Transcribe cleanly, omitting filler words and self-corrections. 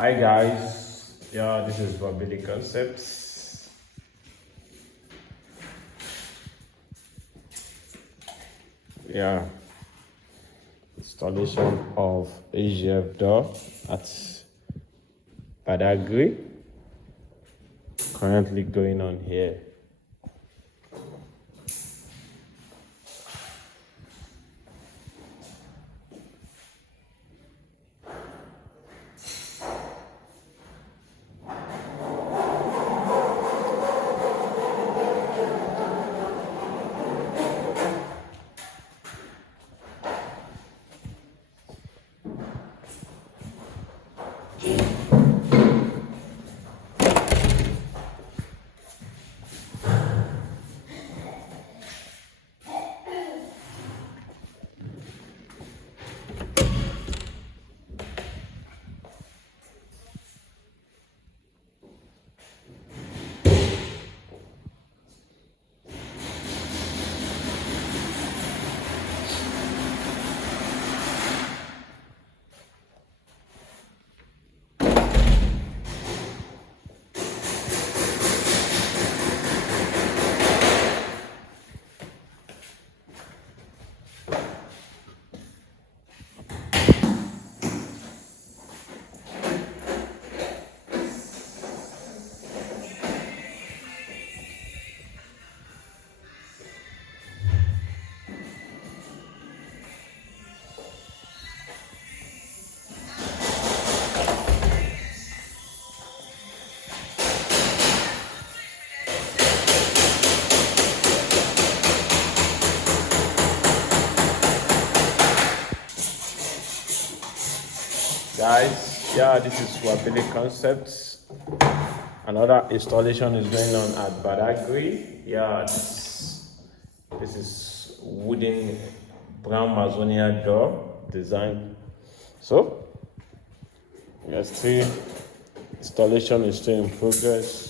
Hi guys, yeah, this is Babili Concepts. Yeah, installation of AGF door at Badagry. Currently going on here. Guys, yeah, this is Babili Concepts. Another installation is going on at Badagry. Yeah, this is wooden brown Mazonia door design. So, yes, still installation is still in progress.